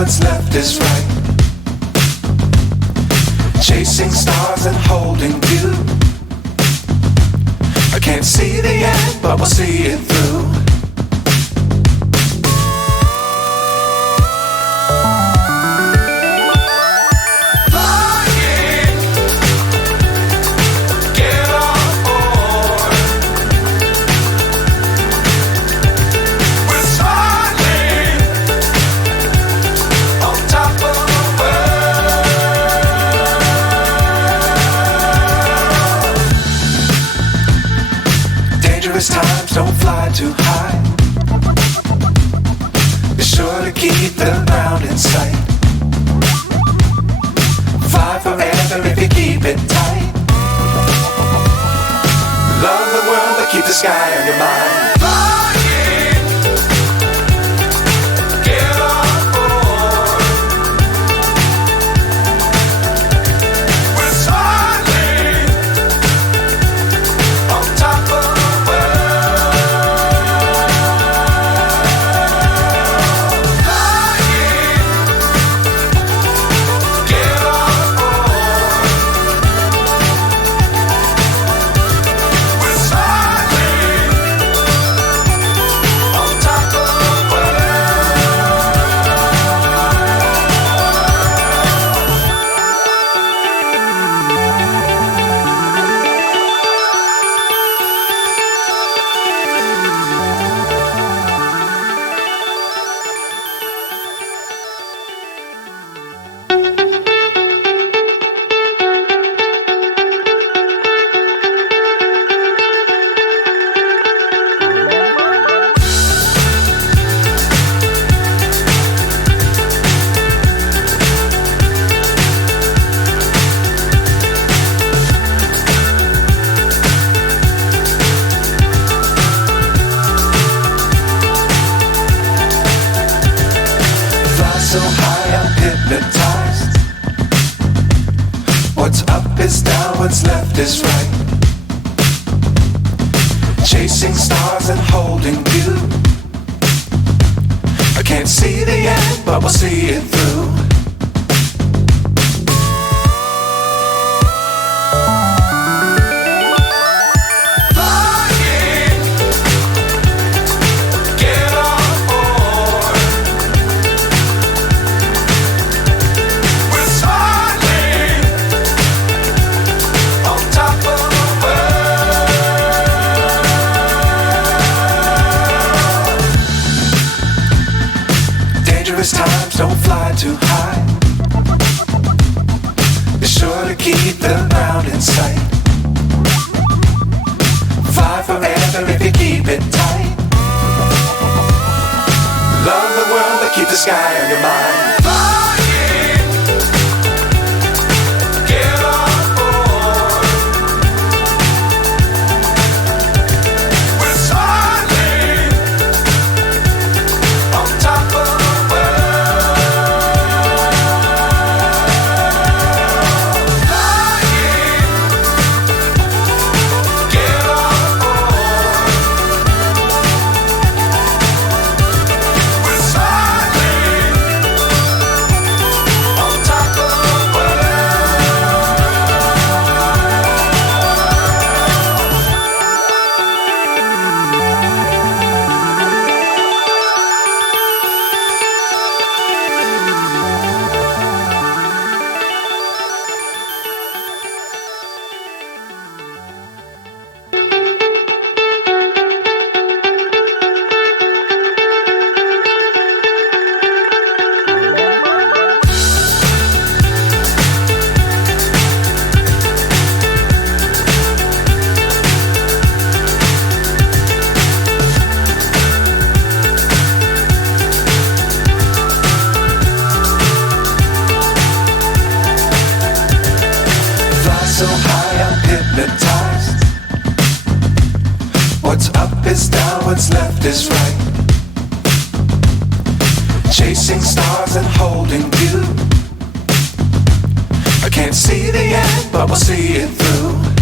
what's left is right. Chasing stars and holding you. I can't see the end, but we'll see it through. Times don't fly too high. Be sure to keep the ground in sight. Fly forever if you keep it tight. Love the world but keep the sky on your mind. So high I'm hypnotized. What's up is down, what's left is right. Chasing stars and holding you. I can't see the end, but we'll see it through. Times don't fly too high. Be sure to keep the ground in sight. Fly forever if you keep it tight. Love the world but keep the sky on your mind. So high I'm hypnotized. What's up is down, what's left is right. Chasing stars and holding you. I can't see the end, but we'll see it through.